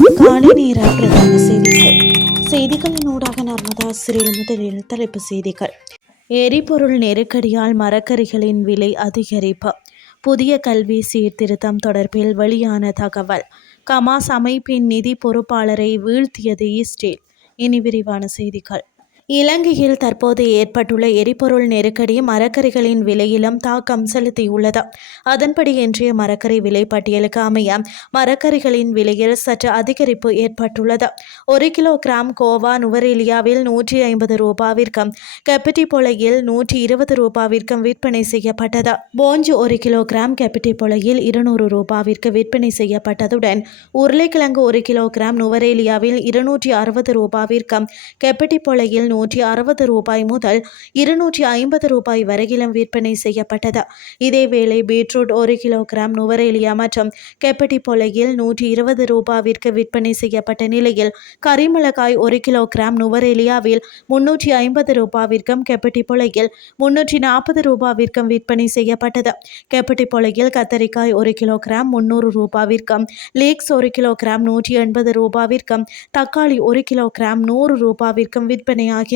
காலை நேர பிரதான செய்திகள். செய்திகளின் ஊடாக நர்மதா சிறில் முதலில் தலைப்பு செய்திகள். எரிபொருள் நெருக்கடியால் மரக்கறிகளின் விலை அதிகரிப்பு. புதிய கல்வி சீர்திருத்தம் தொடர்பில் வெளியான தகவல். கமாஸ் அமைப்பின் நிதி பொறுப்பாளரை வீழ்த்தியது இஸ்ரேல். இனி விரிவான செய்திகள். இலங்கையில் தற்போது ஏற்பட்டுள்ள எரிபொருள் நெருக்கடி மரக்கறிகளின் விலையிலும் தாக்கம் செலுத்தியுள்ளது. அதன்படி இன்றைய மரக்கறி விலை பட்டியலுக்கு அமைய மரக்கறிகளின் விலையில் சற்று அதிகரிப்பு ஏற்பட்டுள்ளது. 1 கிலோகிராம் கோவா நுவரெலியாவில் 150 ரூபாவிற்கும் கெப்பட்டிபொளையில் 120 ரூபாவிற்கும் விற்பனை செய்யப்பட்டது. போஞ்சு 1 கிலோகிராம் கெப்பட்டிபொளையில் 200 ரூபாவிற்கு விற்பனை செய்யப்பட்டதுடன் உருளைக்கிழங்கு 1 கிலோகிராம் நுவரெலியாவில் 260 ரூபாவிற்கும் கெப்பட்டிபொளையில் 160 ரூபாய் முதல் 250 ரூபாய் வரையிலும் விற்பனை செய்யப்பட்டது. இதேவேளை பீட்ரூட் 1 கிலோகிராம் நுவரெலியா மற்றும் கெப்பட்டிபொளையில் 120 ரூபாவிற்கு விற்பனை செய்யப்பட்ட நிலையில் கரிமிளகாய் 1 கிலோகிராம் நுவரெலியாவில் 350 ரூபாவிற்கும் கெப்பட்டிபொளையில் 340 ரூபாவிற்கும் விற்பனை செய்யப்பட்டது. கெப்பட்டிபொளையில் கத்தரிக்காய் 1 கிலோகிராம் 300 ரூபாவிற்கும் லீக்ஸ் 1 கிலோகிராம் 180 ரூபாவிற்கும் தக்காளி 1 கிலோகிராம் 100 ரூபாவிற்கும் விற்பனையாகின.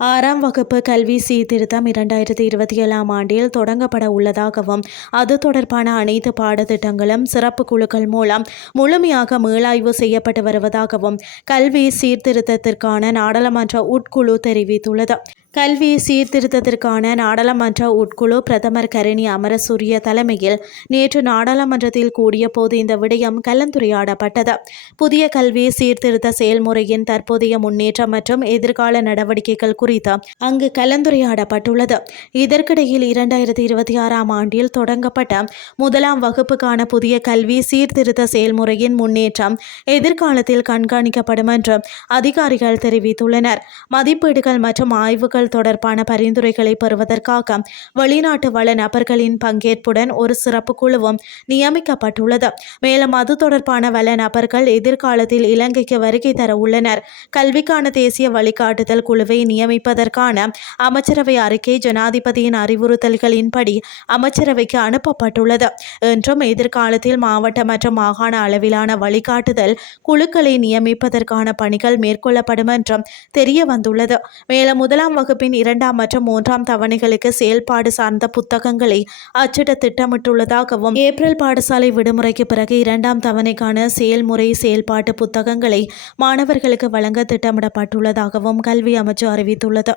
6ஆம் வகுப்பு கல்வி சீர்திருத்தம் 2027ஆம் ஆண்டில் தொடங்கப்பட உள்ளதாகவும் அது தொடர்பான அனைத்து பாடத்திட்டங்களும் சிறப்பு குழுக்கள் மூலம் முழுமையாக மீளாய்வு செய்யப்பட்டு வருவதாகவும் கல்வி சீர்திருத்தத்திற்கான நாடாளுமன்ற உட்குழு தெரிவித்துள்ளது. கல்வி சீர்திருத்தத்திற்கான நாடாளுமன்ற உட்குழு பிரதமர் கரணி அமரசூரிய தலைமையில் நேற்று நாடாளுமன்றத்தில் கூடிய போது இந்த விடயம் கலந்துரையாடப்பட்டது. புதிய கல்வி சீர்திருத்த செயல்முறையின் தற்போதைய முன்னேற்றம் மற்றும் எதிர்கால நடவடிக்கைகள் குறித்து அங்கு கலந்துரையாடப்பட்டுள்ளது. இதற்கிடையில் 2026ஆம் ஆண்டில் தொடங்கப்பட்ட 1ஆம் வகுப்புக்கான புதிய கல்வி சீர்திருத்த செயல்முறையின் முன்னேற்றம் எதிர்காலத்தில் கண்காணிக்கப்படும் என்று அதிகாரிகள் தெரிவித்துள்ளனர். மதிப்பீடுகள் மற்றும் ஆய்வுகள் தொடர்பான பரிந்துரைகளை பெறுவதற்காக வெளிநாட்டு வள நபர்களின் பங்கேற்புடன் ஒரு சிறப்பு குழுவும் நியமிக்கப்பட்டுள்ளது. மேலும் அது தொடர்பான வள நபர்கள் எதிர்காலத்தில் இலங்கைக்கு வருகை தர உள்ளனர். கல்விக்கான தேசிய வழிகாட்டுதல் குழுவை நியமிப்பதற்கான அமைச்சரவை அறிக்கை ஜனாதிபதியின் அறிவுறுத்தல்களின்படி அமைச்சரவைக்கு அனுப்பப்பட்டுள்ளது என்றும் எதிர்காலத்தில் மாவட்ட மற்றும் மாகாண அளவிலான வழிகாட்டுதல் குழுக்களை நியமிப்பதற்கான பணிகள் மேற்கொள்ளப்படும் என்றும் தெரிய வந்துள்ளது. மேலும் 1ஆம் வகுப்பின் 2ஆம் மற்றும் 3ஆம் தவணைகளுக்கு செயல்பாடு சார்ந்த புத்தகங்களை அச்சிட திட்டமிட்டுள்ளதாகவும் ஏப்ரல் பாடசாலை விடுமுறைக்கு பிறகு 2ஆம் தவணைக்கான செயல்முறை செயல்பாட்டு புத்தகங்களை மாணவர்களுக்கு வழங்க திட்டமிடப்பட்டுள்ளதாகவும் கல்வி அமைச்சு அறிவித்துள்ளது.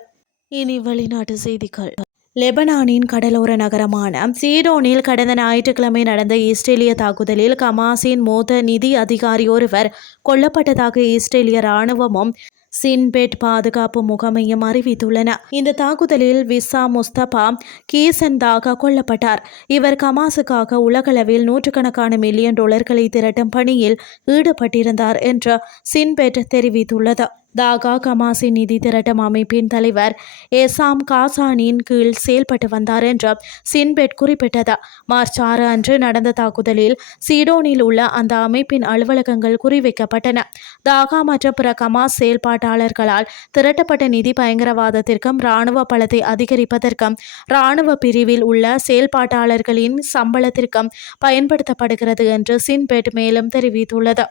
இனி வெளிநாட்டு செய்திகள். லெபனானின் கடலோர நகரமான சீடோனில் கடந்த ஞாயிற்றுக்கிழமை நடந்த இஸ்ரேலிய தாக்குதலில் கமாஸின் மூத்த நிதி அதிகாரி ஒருவர் கொல்லப்பட்டதாக இஸ்ரேலிய இராணுவமும் சின்பெட் பாதுகாப்பு முகமையும் அறிவித்துள்ளன. இந்த தாக்குதலில் விசா முஸ்தபா கீசன்தாக கொல்லப்பட்டார். இவர் கமாஸுக்காக உலகளவில் நூற்றுக்கணக்கான மில்லியன் டாலர்களை திரட்டும் பணியில் ஈடுபட்டிருந்தார் என்று சின்பெட் தெரிவித்துள்ளது. தாகா கமாஸின் நிதி திரட்டும் அமைப்பின் தலைவர் எசாம் காசானின் கீழ் செயல்பட்டு வந்தார் என்று சின்பெட் குறிப்பிட்டது. மார்ச் 6 அன்று நடந்த தாக்குதலில் சீடோனில் உள்ள அந்த அமைப்பின் அலுவலகங்கள் குறிவைக்கப்பட்டன. தாகா மற்றும் பிற கமாஸ் செயல்பாட்டாளர்களால் திரட்டப்பட்ட நிதி பயங்கரவாதத்திற்கும் இராணுவ பலத்தை அதிகரிப்பதற்கும் இராணுவ பிரிவில் உள்ள செயல்பாட்டாளர்களின் சம்பளத்திற்கும் பயன்படுத்தப்படுகிறது என்று சின்பெட் மேலும் தெரிவித்துள்ளது.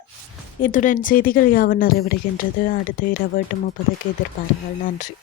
இத்துடன் செய்திகள் யாவும் நிறைவடைகின்றது. அடுத்த இரவு 8:30 எதிர்பாருங்கள். நன்றி.